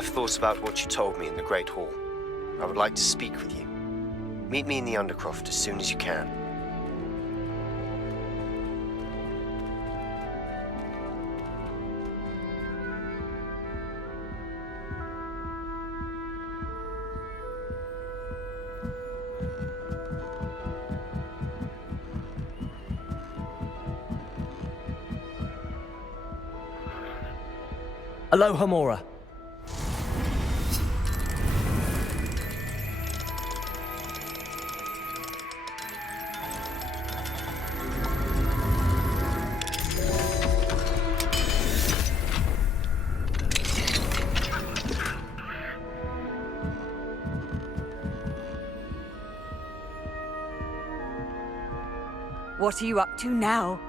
I've thought about what you told me in the Great Hall. I would like to speak with you. Meet me in the Undercroft as soon as you can. Aloha, Mora. What are you up to now?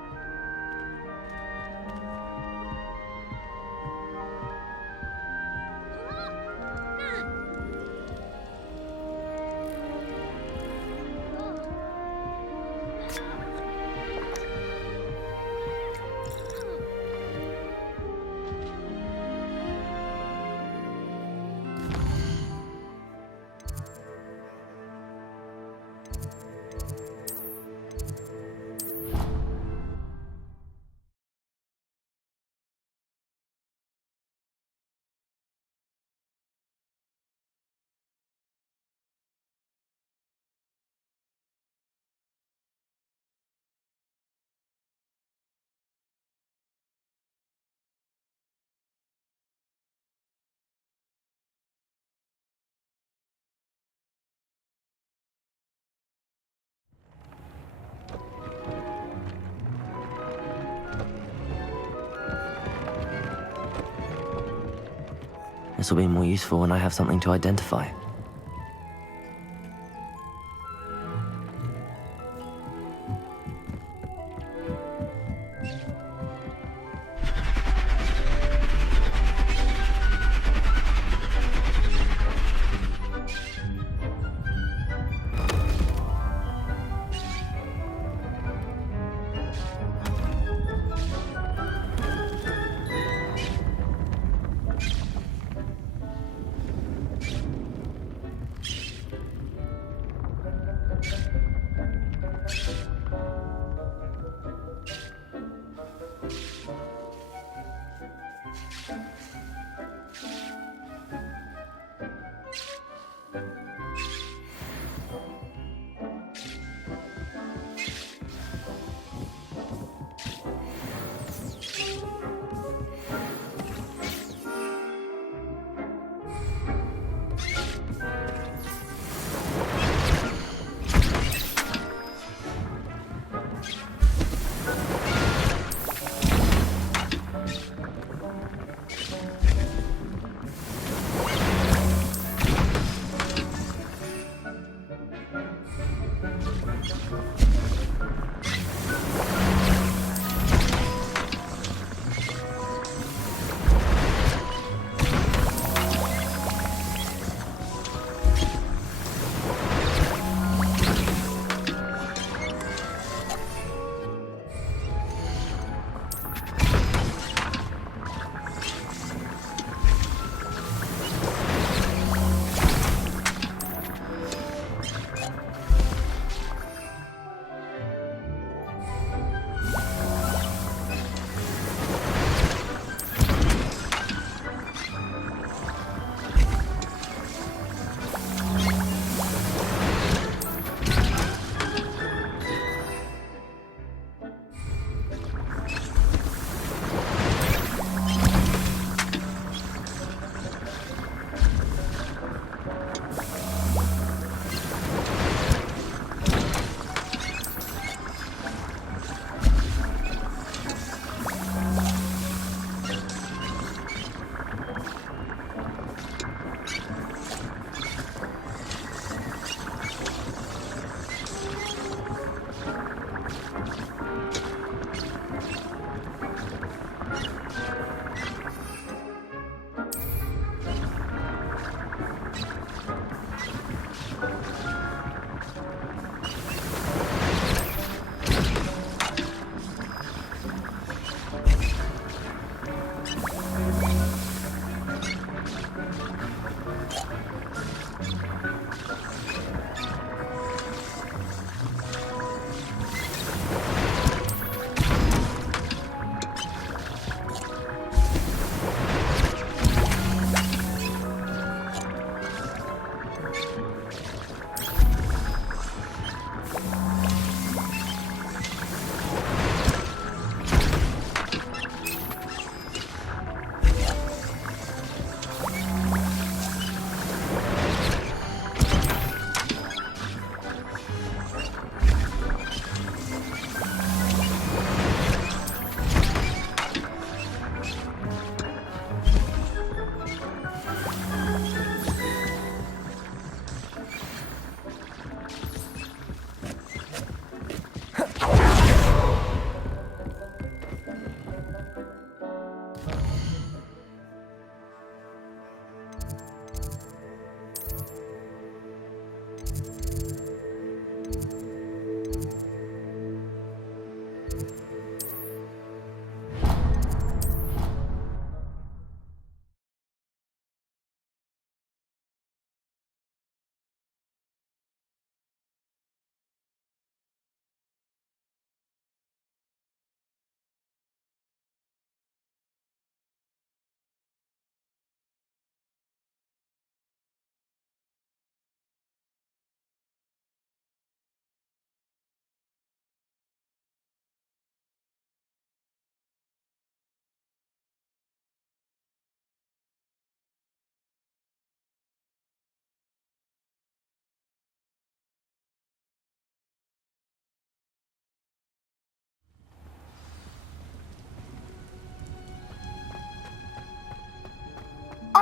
This will be more useful when I have something to identify.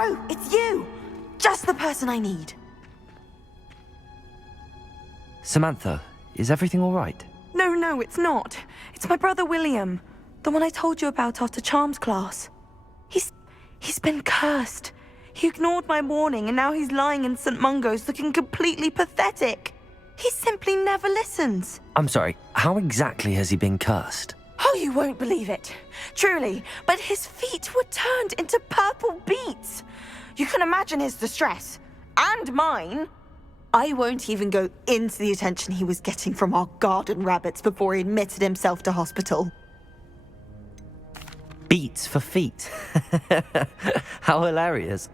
Oh, it's you! Just the person I need. Samantha, is everything all right? No, it's not. It's my brother William. The one I told you about after Charms class. He's been cursed. He ignored my warning and now he's lying in St. Mungo's looking completely pathetic. He simply never listens. I'm sorry, how exactly has he been cursed? Oh, you won't believe it. Truly, but his feet were turned into purple beets. You can imagine his distress. And mine. I won't even go into the attention he was getting from our garden rabbits before he admitted himself to hospital. Beats for feet. How hilarious.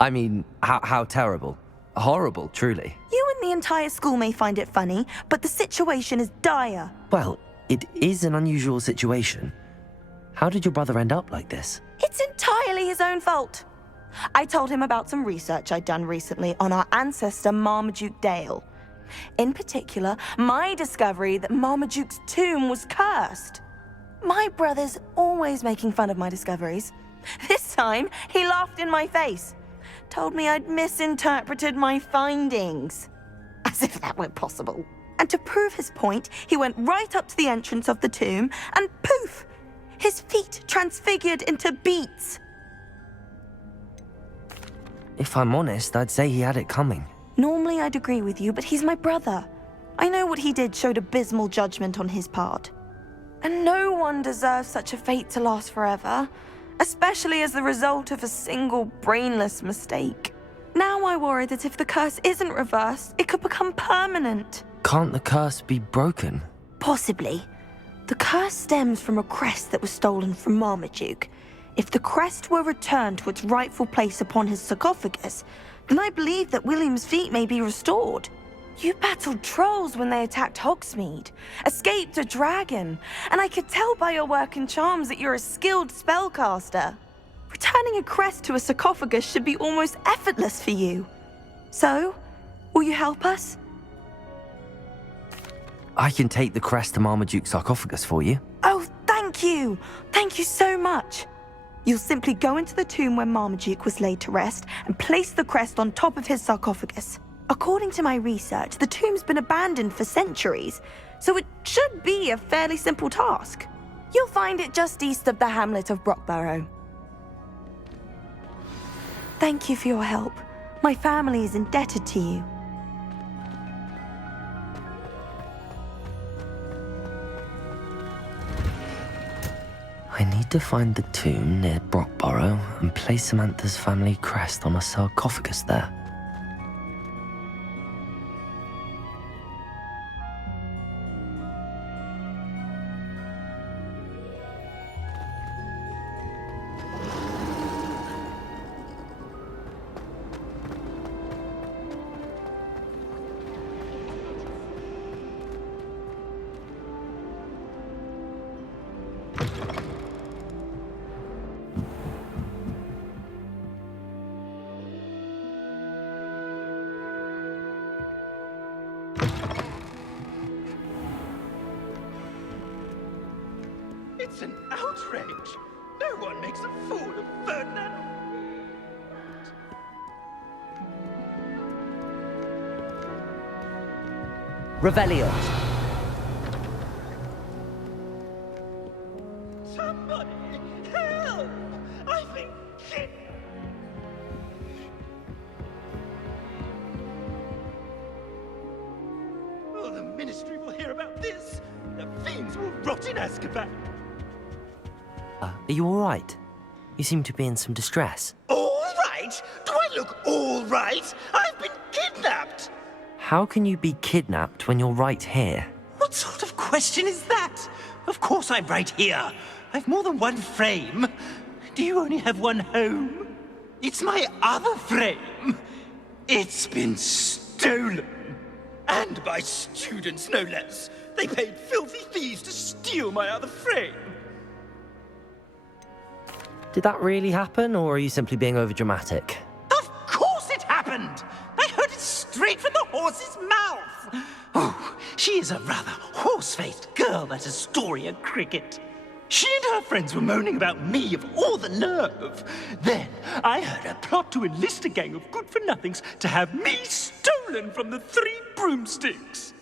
I mean, how terrible. Horrible, truly. You and the entire school may find it funny, but the situation is dire. Well, it is an unusual situation. How did your brother end up like this? It's entirely his own fault. I told him about some research I'd done recently on our ancestor Marmaduke Dale. In particular, my discovery that Marmaduke's tomb was cursed. My brother's always making fun of my discoveries. This time, he laughed in my face. Told me I'd misinterpreted my findings. As if that were possible. And to prove his point, he went right up to the entrance of the tomb and poof! His feet transfigured into beets. If I'm honest, I'd say he had it coming. Normally I'd agree with you, but he's my brother. I know what he did showed abysmal judgment on his part. And no one deserves such a fate to last forever, especially as the result of a single brainless mistake. Now I worry that if the curse isn't reversed, it could become permanent. Can't the curse be broken? Possibly. The curse stems from a crest that was stolen from Marmaduke. If the crest were returned to its rightful place upon his sarcophagus, then I believe that William's feet may be restored. You battled trolls when they attacked Hogsmeade, escaped a dragon, and I could tell by your work in charms that you're a skilled spellcaster. Returning a crest to a sarcophagus should be almost effortless for you. So, will you help us? I can take the crest to Marmaduke's sarcophagus for you. Oh, thank you! Thank you so much! You'll simply go into the tomb where Marmaduke was laid to rest and place the crest on top of his sarcophagus. According to my research, the tomb's been abandoned for centuries, so it should be a fairly simple task. You'll find it just east of the hamlet of Brockborough. Thank you for your help. My family is indebted to you. I need to find the tomb near Brockborough and place Samantha's family crest on a sarcophagus there. It's an outrage! No one makes a fool of Ferdinand! Revelio. Somebody! Help! I've been kidnapped! Oh, the Ministry will hear about this! The fiends will rot in Azkaban! Are you all right? You seem to be in some distress. All right? Do I look all right? I've been kidnapped! How can you be kidnapped when you're right here? What sort of question is that? Of course I'm right here. I've more than one frame. Do you only have one home? It's my other frame. It's been stolen. And by students, no less. They paid filthy thieves to steal my other frame. Did that really happen, or are you simply being overdramatic? Of course it happened! I heard it straight from the horse's mouth! Oh, she is a rather horse-faced girl, that Astoria Cricket. She and her friends were moaning about me of all the nerve. Then I heard her plot to enlist a gang of good-for-nothings to have me stolen from the Three Broomsticks.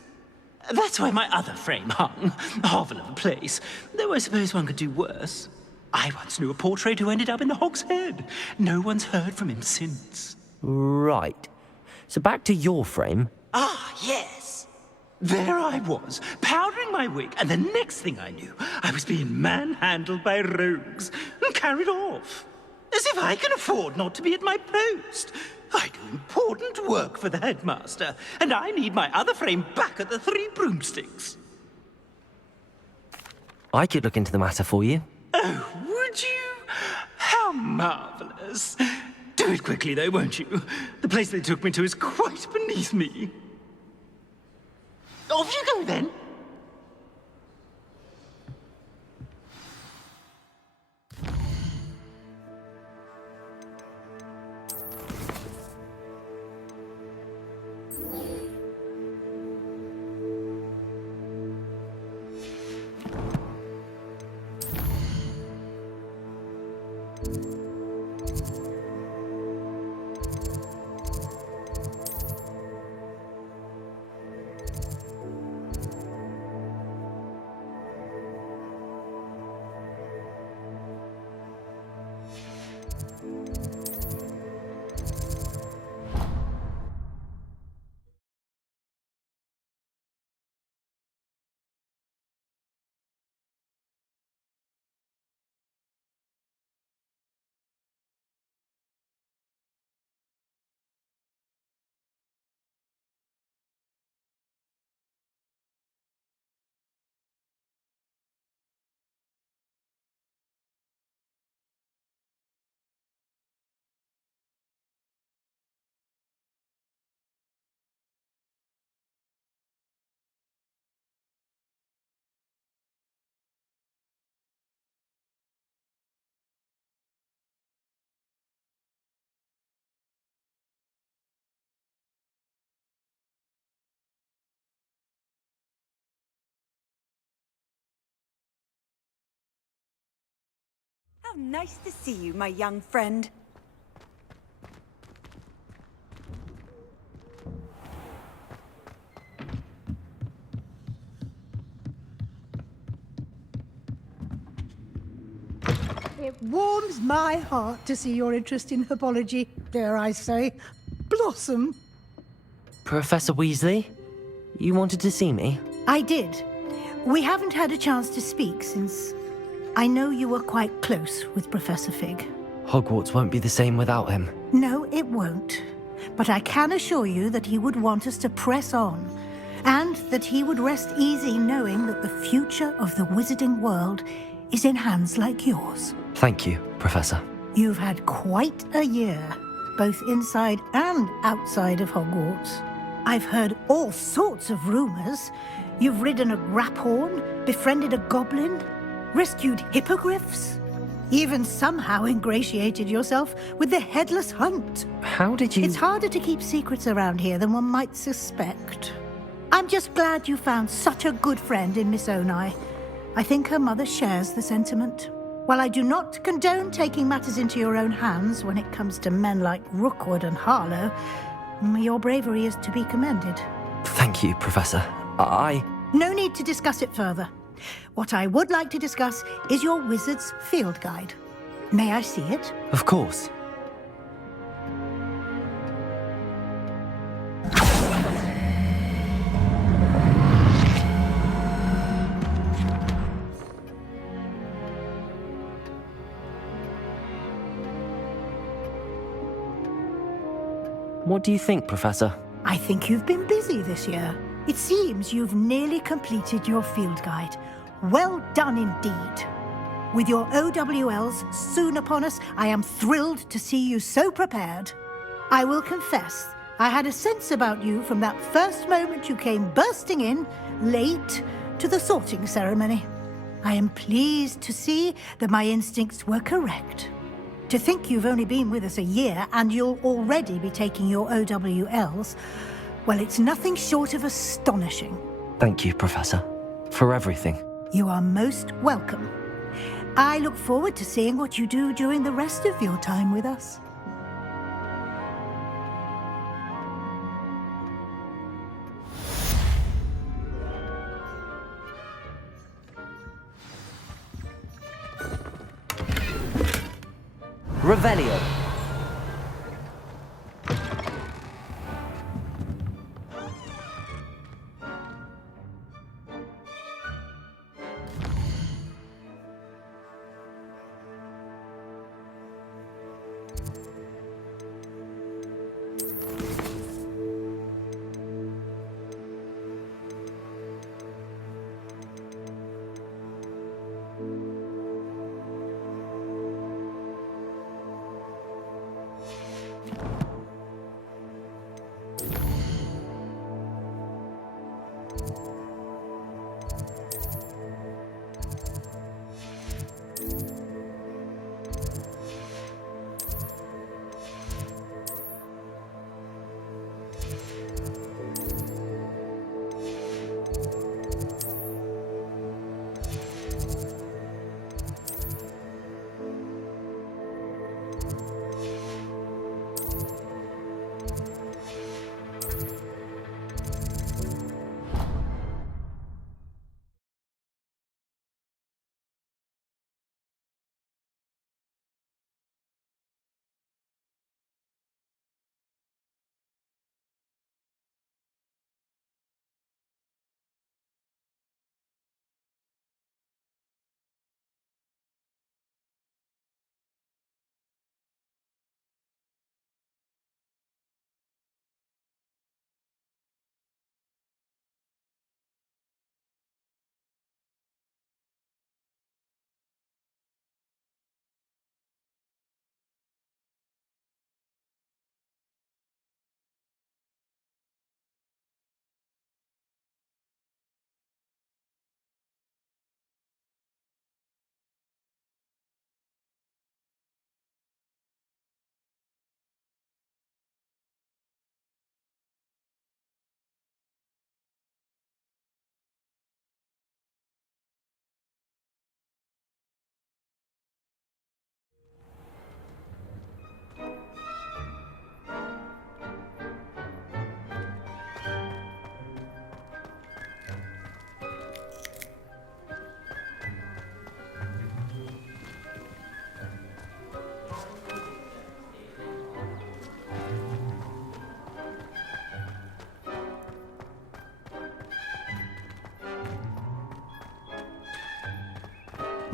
That's why my other frame hung. A hovel of a place. Though I suppose one could do worse. I once knew a portrait who ended up in the Hog's Head. No one's heard from him since. Right. So back to your frame. Ah, yes. There I was, powdering my wig, and the next thing I knew, I was being manhandled by rogues and carried off. As if I can afford not to be at my post. I do important work for the headmaster, and I need my other frame back at the Three Broomsticks. I could look into the matter for you. Oh, would you? How marvelous. Do it quickly, though, won't you? The place they took me to is quite beneath me. Off you go, then. How nice to see you, my young friend. It warms my heart to see your interest in herbology, dare I say, blossom. Professor Weasley, you wanted to see me? I did. We haven't had a chance to speak since I know you were quite close with Professor Fig. Hogwarts won't be the same without him. No, it won't. But I can assure you that he would want us to press on, and that he would rest easy knowing that the future of the wizarding world is in hands like yours. Thank you, Professor. You've had quite a year, both inside and outside of Hogwarts. I've heard all sorts of rumors. You've ridden a graphorn, befriended a goblin, rescued hippogriffs, even somehow ingratiated yourself with the Headless Hunt. How did you... It's harder to keep secrets around here than one might suspect. I'm just glad you found such a good friend in Miss Onai. I think her mother shares the sentiment. While I do not condone taking matters into your own hands when it comes to men like Rookwood and Harlow, your bravery is to be commended. Thank you, Professor. No need to discuss it further. What I would like to discuss is your wizard's field guide. May I see it? Of course. What do you think, Professor? I think you've been busy this year. It seems you've nearly completed your field guide. Well done indeed. With your OWLs soon upon us, I am thrilled to see you so prepared. I will confess, I had a sense about you from that first moment you came bursting in, late, to the sorting ceremony. I am pleased to see that my instincts were correct. To think you've only been with us a year and you'll already be taking your OWLs, well, it's nothing short of astonishing. Thank you, Professor, for everything. You are most welcome. I look forward to seeing what you do during the rest of your time with us. Revelio.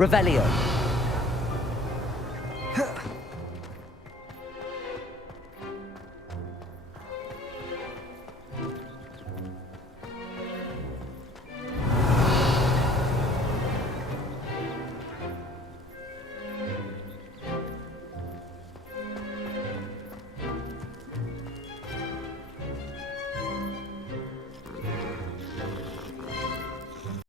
Revelio.